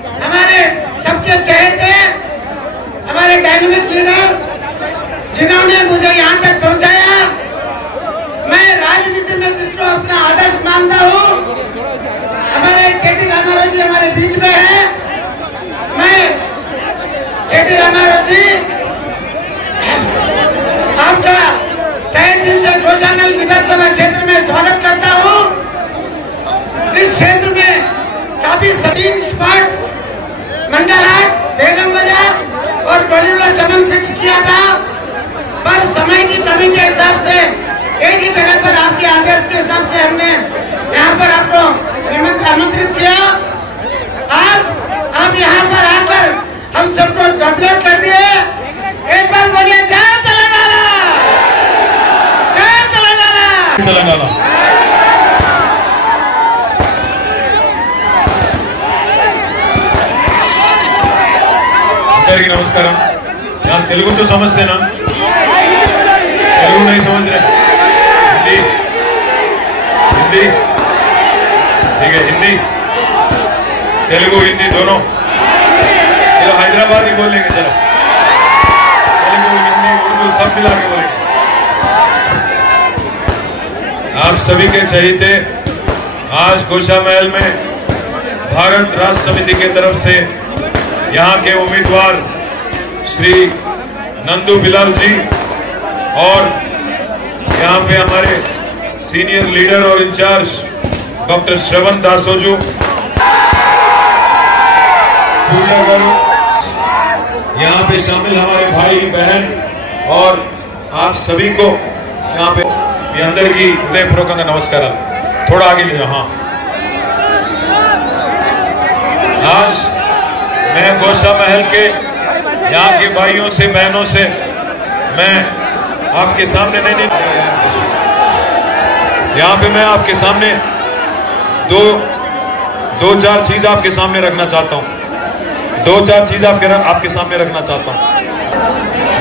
हमारे सबके चहेते, हमारे डायनामिक लीडर जिन्होंने मुझे यहाँ तक पहुँचाया। मैं राजनीति में जिसको अपना आदर्श मानता हूँ, हमारे केटी रामाराव जी हमारे बीच में है। मैं केटी रामाराव जी आपका तहे दिल से गोशामहल विधानसभा क्षेत्र में स्वागत करता हूँ। इस क्षेत्र में काफी सटीक स्पॉट मंडलहाट, बेगम बाजार और बड़ीवाला चमन फिक्स किया था, पर समय की कमी के हिसाब से एक ही जगह पर आपके आदेश के हिसाब से हमने यहाँ पर आपको आमंत्रित किया। आज आप यहाँ पर आकर हम सबको गदगद कर दिए। एक बार बोलिए जय तेलंगाना, जय तेलंगाना, तेलंगाना। అందరికీ నమస్కారం। यार तेलुगु तो समझते ना? तेलुगु नहीं समझ रहे? हिंदी हिंदी ठीक है, हिंदी तेलुगु हिंदी दोनों। चलो हैदराबादी बोल लेंगे, चलो तेलुगु हिंदी उर्दू सब मिला के बोलेंगे। आप सभी के चहेते आज गोशामहल में भारत राष्ट्र समिति के तरफ से यहाँ के उम्मीदवार श्री नंदू बिलाल जी और यहाँ पे हमारे सीनियर लीडर और इंचार्ज डॉक्टर श्रवण दासोजू, पूजा करो, यहाँ पे शामिल हमारे भाई बहन और आप सभी को यहाँ पे ये अंदर की हृदयपूर्वक नमस्कार। थोड़ा आगे ले जाओ। हाँ, आज मैं गोशामहल के यहाँ के भाइयों से बहनों से मैं आपके सामने नहीं यहाँ पे मैं आपके सामने दो चार चीज आपके सामने रखना चाहता हूँ। 2-4 चीज आपके सामने रखना चाहता हूँ।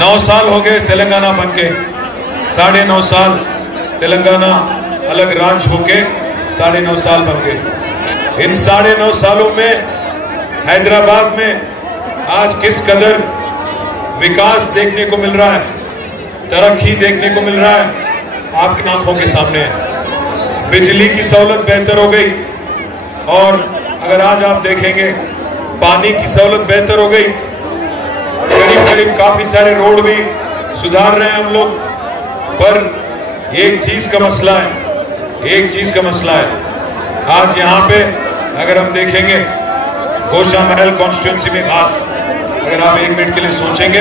9 साल हो गए तेलंगाना बनके, 9.5 साल तेलंगाना अलग राज्य होके 9.5 साल बन गए। इन 9.5 सालों में हैदराबाद में आज किस कदर विकास देखने को मिल रहा है, तरक्की देखने को मिल रहा है, आपकी आंखों के सामने है। बिजली की सहूलत बेहतर हो गई और अगर आज आप देखेंगे पानी की सहूलत बेहतर हो गई। करीब काफी सारे रोड भी सुधार रहे हैं हम लोग। पर एक चीज का मसला है, आज यहाँ पे अगर हम देखेंगे गोशामहल कॉन्स्टिट्यूंसी में खास, अगर आप 1 मिनट के लिए सोचेंगे,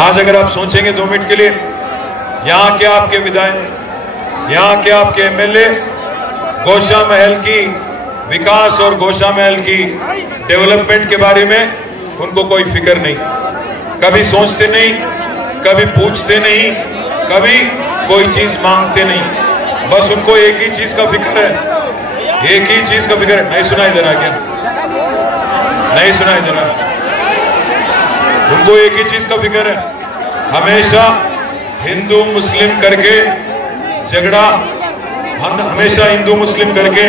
आज अगर आप सोचेंगे 2 मिनट के लिए, यहाँ के आपके विधायक, यहाँ के आपके एमएलए गोशामहल की विकास और गोशामहल की डेवलपमेंट के बारे में उनको कोई फिक्र नहीं, कभी सोचते नहीं, कभी पूछते नहीं, कभी कोई चीज मांगते नहीं। बस उनको एक ही चीज का फिक्र है, नहीं सुनाई दे रहा क्या? नहीं सुनाई दे रहा? उनको एक ही चीज का फिक्र है, हमेशा हिंदू मुस्लिम करके झगड़ा, हमेशा हिंदू मुस्लिम करके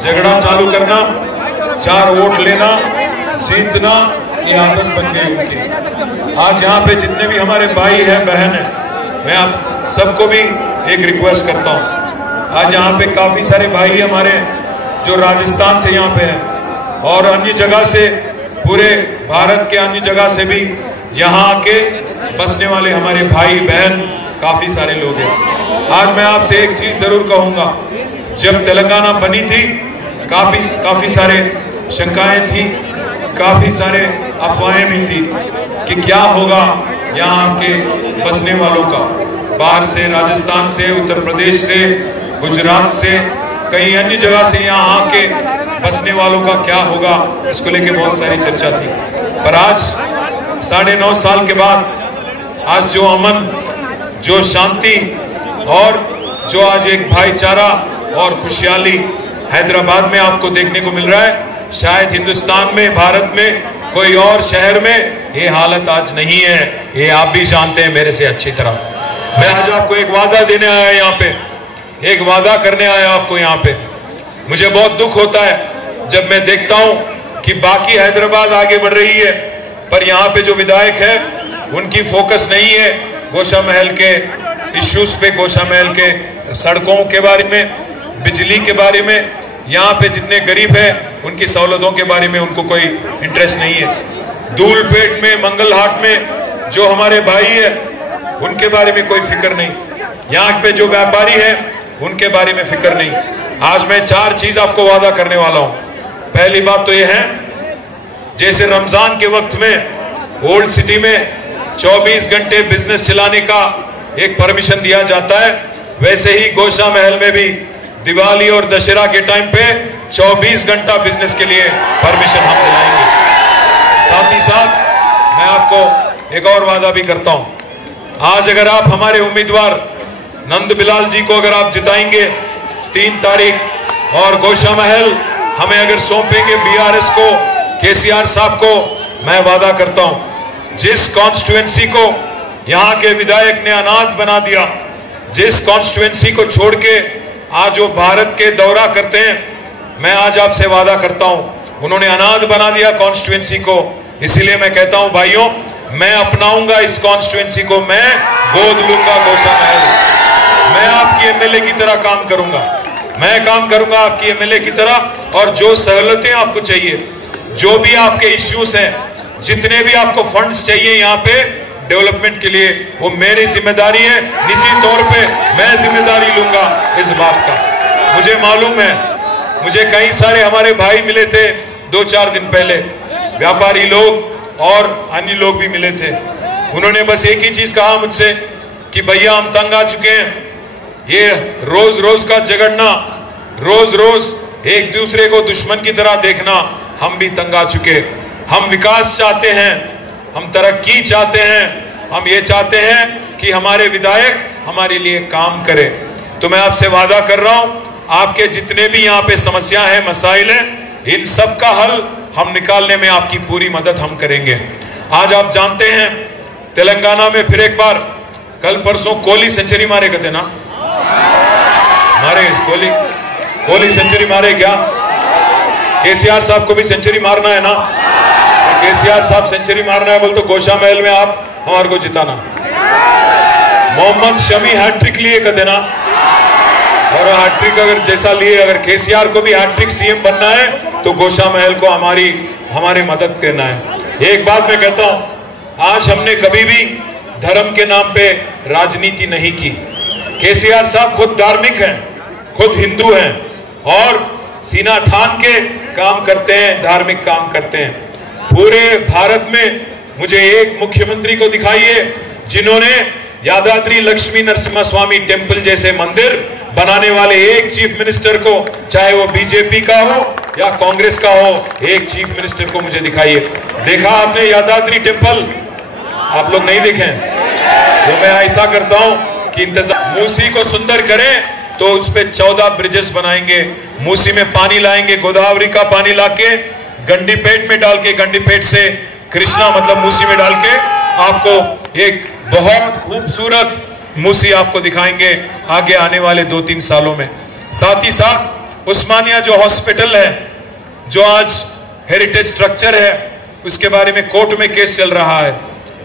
झगड़ा चालू करना, 4 वोट लेना, जीतना, ये आदत बन गई उनकी। आज यहाँ पे जितने भी हमारे भाई हैं, बहन हैं, मैं आप सबको भी एक रिक्वेस्ट करता हूँ। आज यहाँ पे काफी सारे भाई हमारे जो राजस्थान से यहाँ पे हैं और अन्य जगह से, पूरे भारत के अन्य जगह से भी यहाँ आके बसने वाले हमारे भाई बहन काफी सारे लोग हैं। आज मैं आपसे एक चीज जरूर कहूंगा, जब तेलंगाना बनी थी काफी सारे शंकाएं थी, काफी सारे अफवाहें भी थी कि क्या होगा यहाँ के बसने वालों का, बाहर से, राजस्थान से, उत्तर प्रदेश से, गुजरात से, कई अन्य जगह से यहाँ आके बसने वालों का क्या होगा, इसको लेके बहुत सारी चर्चा थी। पर आज 9.5 साल के बाद आज जो अमन, जो शांति और जो आज एक भाईचारा और खुशहाली हैदराबाद में आपको देखने को मिल रहा है, शायद हिंदुस्तान में, भारत में कोई और शहर में ये हालत आज नहीं है। ये आप भी जानते हैं मेरे से अच्छी तरह। मैं आज आपको एक वादा देने आया यहाँ पे, एक वादा करने आया आपको यहाँ पे। मुझे बहुत दुख होता है जब मैं देखता हूं कि बाकी हैदराबाद आगे बढ़ रही है, पर यहाँ पे जो विधायक है उनकी फोकस नहीं है गोशा महल के इश्यूज पे, गोशा महल के सड़कों के बारे में, बिजली के बारे में, यहाँ पे जितने गरीब हैं उनकी सहूलतों के बारे में उनको कोई इंटरेस्ट नहीं है। धूलपेट में, मंगलहाट में जो हमारे भाई है उनके बारे में कोई फिक्र नहीं, यहाँ पे जो व्यापारी है उनके बारे में फिक्र नहीं। आज मैं 4 चीज आपको वादा करने वाला हूं। पहली बात तो यह है, जैसे रमजान के वक्त में ओल्ड सिटी में 24 घंटे बिजनेस चलाने का एक परमिशन दिया जाता है, वैसे ही गोशा महल में भी दिवाली और दशहरा के टाइम पे 24 घंटा बिजनेस के लिए परमिशन हम दिलाएंगे। साथ ही साथ मैं आपको एक और वादा भी करता हूं। आज अगर आप हमारे उम्मीदवार नंद बिलाल जी को अगर आप जिताएंगे 3 तारीख, और गोशा महल हमें अगर सौंपेंगे बीआरएस को, केसीआर साहब को, मैं वादा करता हूं जिस कॉन्स्टिट्यूएंसी को यहां के विधायक ने अनाथ बना दिया, जिस कॉन्स्टिट्यूएंसी को छोड़ के आज वो भारत के दौरा करते हैं, मैं आज आपसे वादा करता हूं उन्होंने अनाथ बना दिया कॉन्स्टिट्यूएंसी को। इसीलिए मैं कहता हूं भाइयों, मैं अपनाऊंगा इस कॉन्स्टिट्यूएंसी को, मैं गोद लूंगा गोशा महल। मैं आपकी एमएलए की तरह काम करूंगा, मैं काम करूंगा आपकी एमएलए की तरह, और जो सहूलतें आपको चाहिए, जो भी आपके इश्यूज हैं, जितने भी आपको फंड्स चाहिए यहाँ पे डेवलपमेंट के लिए, वो मेरी जिम्मेदारी है। निजी तौर पे मैं जिम्मेदारी लूंगा इस बात का। मुझे मालूम है, मुझे कई सारे हमारे भाई मिले थे 2-4 दिन पहले, व्यापारी लोग और अन्य लोग भी मिले थे। उन्होंने बस एक ही चीज कहा मुझसे कि भैया हम तंग आ चुके हैं, ये रोज रोज का झगड़ना, रोज रोज एक दूसरे को दुश्मन की तरह देखना, हम भी तंग आ चुके। हम विकास चाहते हैं, हम तरक्की चाहते हैं, हम ये चाहते हैं कि हमारे विधायक हमारे लिए काम करें। तो मैं आपसे वादा कर रहा हूं, आपके जितने भी यहाँ पे समस्या है, मसाइल हैं, इन सब का हल हम निकालने में आपकी पूरी मदद हम करेंगे। आज आप जानते हैं तेलंगाना में फिर एक बार, कल परसों कोहली सेंचुरी मारे कहते ना, मारे कोहली सेंचुरी मारे क्या? केसीआर साहब को भी सेंचुरी मारना है ना? तो केसीआर साहब सेंचुरी मारना है बोल तो गोशा महल में आप हमारे को जिताना। मोहम्मद शमी हैट्रिक लिए कहते ना, और हैट्रिक अगर जैसा लिए, अगर केसीआर को भी हैट्रिक सीएम बनना है तो गोशा महल को हमारी मदद करना है। एक बात मैं कहता हूं, आज हमने कभी भी धर्म के नाम पे राजनीति नहीं की। केसीआर साहब खुद धार्मिक हैं, खुद हिंदू हैं, और सीना ठान के काम करते हैं, धार्मिक काम करते हैं। पूरे भारत में मुझे एक मुख्यमंत्री को दिखाइए जिन्होंने यादाद्री लक्ष्मी नरसिम्हा स्वामी टेम्पल जैसे मंदिर बनाने वाले एक चीफ मिनिस्टर को, चाहे वो बीजेपी का हो या कांग्रेस का हो, एक चीफ मिनिस्टर को मुझे दिखाइए। देखा आपने यादाद्री टेम्पल? आप लोग नहीं देखे? तो मैं ऐसा करता हूं कि इंतजाम, मूसी को सुंदर करें तो उस पे 14 ब्रिजेस बनाएंगे, मूसी में पानी लाएंगे, गोदावरी का पानी लाके गंडीपेट में डाल के, गंडीपेट से कृष्णा मतलब मूसी में डाल के आपको एक बहुत खूबसूरत मूसी आपको दिखाएंगे आगे आने वाले 2-3 सालों में। साथ ही साथ उस्मानिया जो हॉस्पिटल है, जो आज हेरिटेज स्ट्रक्चर है, उसके बारे में कोर्ट में केस चल रहा है,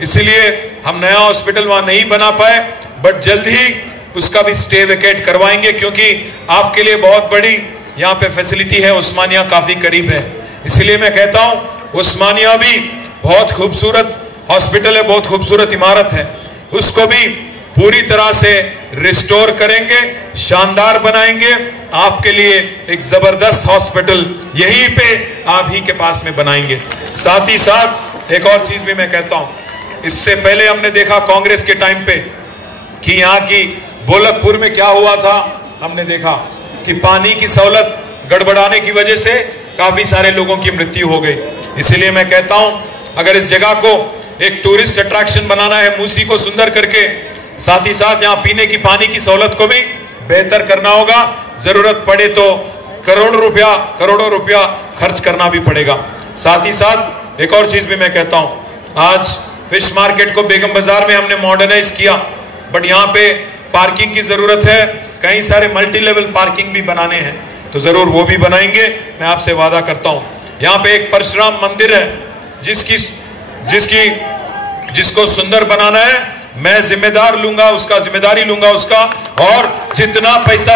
इसलिए हम नया हॉस्पिटल वहां नहीं बना पाए, बट जल्द ही उसका भी स्टे वेकेट करवाएंगे, क्योंकि आपके लिए बहुत बड़ी यहाँ पे फैसिलिटी है, उस्मानिया काफी करीब है। इसलिए मैं कहता हूं उस्मानिया भी बहुत खूबसूरत हॉस्पिटल है, बहुत खूबसूरत इमारत है, उसको भी पूरी तरह से रिस्टोर करेंगे, शानदार बनाएंगे, आपके लिए एक जबरदस्त हॉस्पिटल यहीं पे आप ही के पास में बनाएंगे। साथ ही साथ एक और चीज भी मैं कहता हूं, इससे पहले हमने देखा कांग्रेस के टाइम पे कि यहाँ की बोलकपुर में क्या हुआ था, हमने देखा कि पानी की सहूलत गड़बड़ाने की वजह से काफी सारे लोगों की मृत्यु हो गई। इसलिए मैं कहता हूं अगर इस जगह को एक टूरिस्ट अट्रैक्शन बनाना है, मूसी को सुंदर करके, साथ ही साथ यहाँ पीने की पानी की सहूलत को भी बेहतर करना होगा, जरूरत पड़े तो करोड़ों रुपया खर्च करना भी पड़ेगा। साथ ही साथ एक और चीज भी मैं कहता हूं, आज फिश मार्केट को बेगम बाजार में हमने मॉडर्नाइज किया, बट यहाँ पे पार्किंग की जरूरत है, कई सारे मल्टी लेवल पार्किंग भी बनाने हैं, तो जरूर वो भी बनाएंगे, मैं आपसे वादा करता हूं। यहाँ पे एक परशुराम मंदिर है जिसको सुंदर बनाना है, मैं जिम्मेदारी लूंगा उसका। और जितना पैसा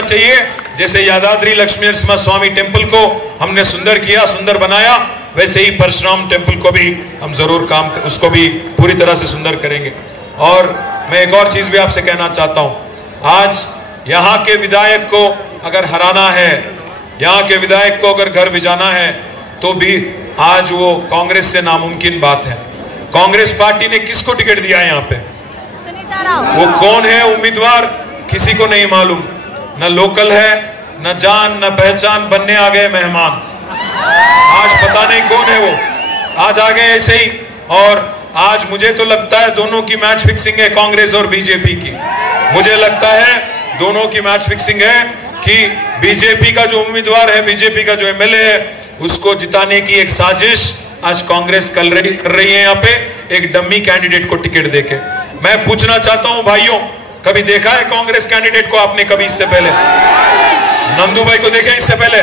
चाहिए, जैसे यादाद्री लक्ष्मी नरसिम्हा स्वामी टेम्पल को हमने सुंदर किया, सुंदर बनाया, वैसे ही परशुराम टेम्पल को भी हम जरूर उसको भी पूरी तरह से सुंदर करेंगे। और मैं एक और चीज भी आपसे कहना चाहता हूं, आज यहाँ के विधायक को अगर हराना है, यहाँ के विधायक को अगर घर भिजाना है, तो भी आज वो कांग्रेस से नामुमकिन बात है। कांग्रेस पार्टी ने किसको टिकट दिया है यहाँ पे? वो कौन है उम्मीदवार, किसी को नहीं मालूम, न लोकल है, न जान न पहचान, बनने आ गए मेहमान। आज पता नहीं कौन है वो, आज आ गए ऐसे ही। और आज मुझे तो लगता है दोनों की मैच फिक्सिंग है, कांग्रेस और बीजेपी की। मुझे लगता है दोनों की मैच फिक्सिंग है कि बीजेपी का जो उम्मीदवार है, बीजेपी का जो एमएलए है, उसको जिताने की एक साजिश आज कांग्रेस कर रही है यहाँ पे, एक डम्मी कैंडिडेट को टिकट देके। मैं पूछना चाहता हूं भाइयों, कभी देखा है कांग्रेस कैंडिडेट को आपने कभी इससे पहले? नंदू भाई को देखे इससे पहले?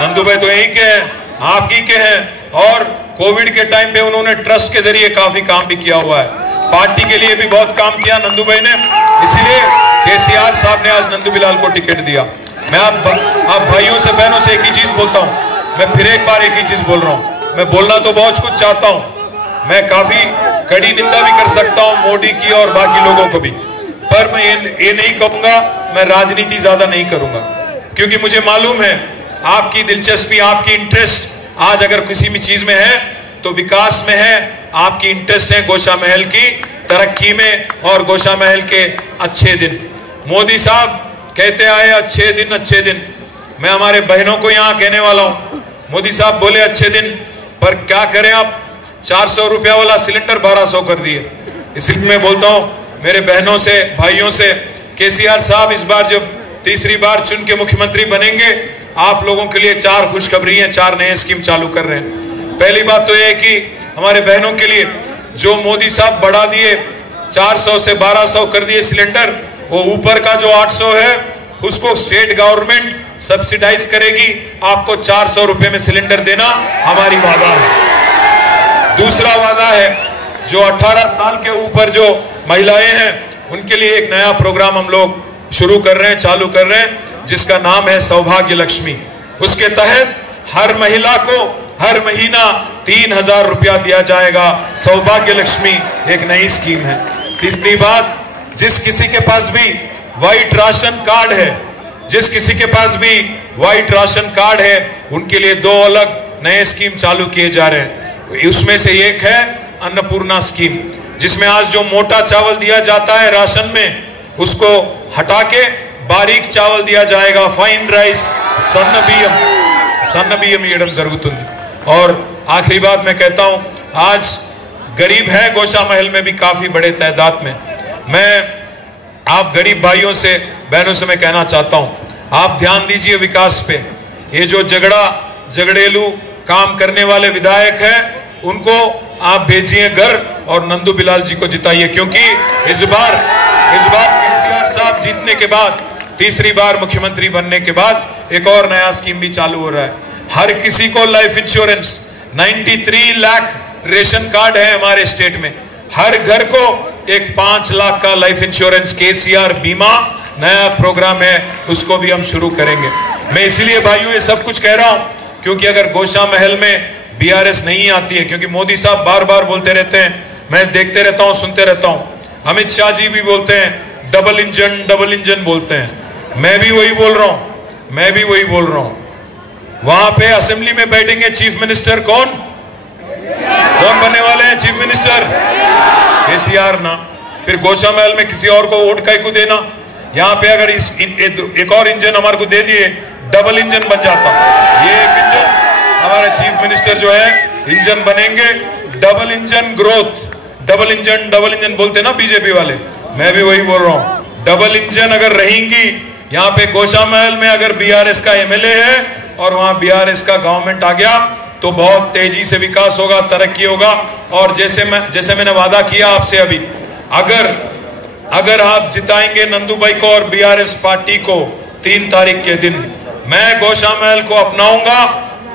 नंदू भाई तो यही के हैं, आप ही के हैं। और कोविड के टाइम पे उन्होंने ट्रस्ट के जरिए काफी काम भी किया हुआ है, पार्टी के लिए भी बहुत काम किया नंदू भाई ने, इसीलिए केसीआर साहब ने आज नंदू बिलाल को टिकट दिया। मैं आप भाइयों से बहनों से एक ही चीज बोलता हूं, मैं फिर एक बार एक ही चीज बोल रहा हूं, मैं बोलना तो बहुत कुछ चाहता हूं, मैं काफी कड़ी निंदा भी कर सकता हूं मोदी की और बाकी लोगों को भी, पर मैं ये नहीं कहूंगा, मैं राजनीति ज्यादा नहीं करूंगा, क्योंकि मुझे मालूम है आपकी दिलचस्पी, आपकी इंटरेस्ट आज अगर किसी भी चीज में है तो विकास में है, आपकी इंटरेस्ट है गोशा महल की तरक्की में और गोशा महल के अच्छे दिन। मोदी साहब कहते आए अच्छे दिन, मैं हमारे बहनों को यहाँ कहने वाला हूं, मोदी साहब बोले अच्छे दिन, पर क्या करें आप, 400 रुपया वाला सिलेंडर 1200 कर दिए। इसलिए मैं बोलता हूं मेरे बहनों से, भाइयों से, केसीआर साहब इस बार जब तीसरी बार चुन के मुख्यमंत्री बनेंगे, आप लोगों के लिए 4 खुशखबरी हैं, 4 नए स्कीम चालू कर रहे हैं। पहली बात तो यह है कि हमारे बहनों के लिए जो मोदी साहब बढ़ा दिए, 400 से 1200 कर दिए सिलेंडर, वो ऊपर का जो 800 है उसको स्टेट गवर्नमेंट सब्सिडाइज करेगी, आपको 400 रुपए में सिलेंडर देना हमारी वादा है। दूसरा वादा है, जो 18 साल के ऊपर जो महिलाएं हैं उनके लिए एक नया प्रोग्राम हम लोग शुरू कर रहे हैं, चालू कर रहे हैं, जिसका नाम है सौभाग्य लक्ष्मी। उसके तहत हर महिला को हर महीना 3000 रुपया दिया जाएगा। सौभाग्य लक्ष्मी एक नई स्कीम है। तीसरी बात, जिस किसी के पास भी व्हाइट राशन कार्ड है, जिस किसी के पास भी व्हाइट राशन कार्ड है, उनके लिए 2 अलग नए स्कीम चालू किए जा रहे हैं। उसमें से एक है अन्नपूर्णा स्कीम, जिसमें आज जो मोटा चावल दिया जाता है राशन में, उसको हटा के बारीक चावल दिया जाएगा, फाइन राइस, सन्न बियम इयडम जरूरतुंदी। और आखिरी बात मैं कहता हूं, आज गरीब है गोशा महल में भी काफी बड़े तादाद में। मैं आप गरीब भाइयों से, बहनों से मैं कहना चाहता हूं, आप ध्यान दीजिए विकास पे। ये जो झगड़ेलू काम करने वाले विधायक हैं, उनको आप भेजिए घर और नंदू बिलाल जी को जिताइए, क्योंकि इस बार केसीआर साहब जीतने के बाद, तीसरी बार मुख्यमंत्री बनने के बाद एक और नया स्कीम भी चालू हो रहा है। हर किसी को life insurance, 93 lakh ration card है हमारे स्टेट में, हर घर को एक 5 लाख का लाइफ इंश्योरेंस केसीआर बीमा नया प्रोग्राम है, उसको भी हम शुरू करेंगे। मैं इसलिए भाइयों ये सब कुछ कह रहा हूं क्योंकि अगर गोशा महल में बीआरएस नहीं आती है, क्योंकि मोदी साहब बार बार बोलते रहते हैं, मैं देखते रहता हूं, सुनते रहता हूं, अमित शाह जी भी बोलते हैं डबल इंजन बोलते हैं, मैं भी वही बोल रहा हूं। वहां पे असेंबली में बैठेंगे चीफ मिनिस्टर, कौन बनने वाले हैं चीफ मिनिस्टर? केसीआर ना। फिर गोशा महल में किसी और को वोट काहे को देना? यहाँ पे अगर एक और इंजन हमारे को दे दिए, डबल इंजन बन जाता। ये एक इंजन हमारे चीफ मिनिस्टर जो है इंजन बनेंगे, double engine growth, double engine बोलते ना बीजेपी वाले, मैं भी वही बोल रहा हूँ। डबल इंजन अगर रहेंगी यहाँ पे गोशा महल में, अगर बीआरएस का एमएलए है और वहां बीआरएस का गवर्नमेंट आ गया, तो बहुत तेजी से विकास होगा, तरक्की होगा। और जैसे मैंने वादा किया आपसे अभी, अगर अगर आप जिताएंगे नंदू भाई को और बीआरएस पार्टी को 3 तारीख के दिन, मैं गौशा महल को अपनाऊंगा,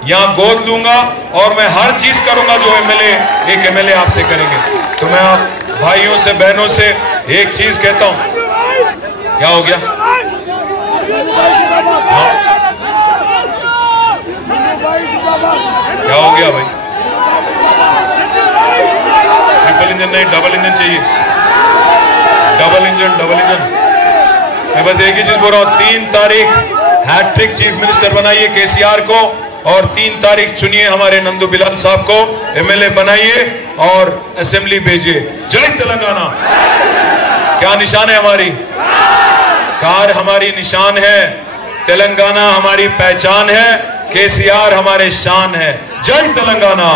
यहाँ गोद लूंगा और मैं हर चीज करूंगा जो एक एमएलए आपसे करेंगे। तो मैं आप भाइयों से बहनों से एक चीज कहता हूं। क्या हो गया? हाँ? क्या हो गया भाई? ट्रिपल इंजन नहीं, डबल इंजन चाहिए। Double engine. मैं बस एक ही चीज बोल रहा हूं, 3 तारीख हैट्रिक चीफ मिनिस्टर बनाइए केसीआर को और 3 तारीख चुनिए हमारे नंदू बिलाल साहब को एमएलए बनाइए और असेंबली भेजिए। जय तेलंगाना। क्या निशान है हमारी? कार हमारी निशान है, तेलंगाना हमारी पहचान है, केसीआर हमारे शान है। जय तेलंगाना।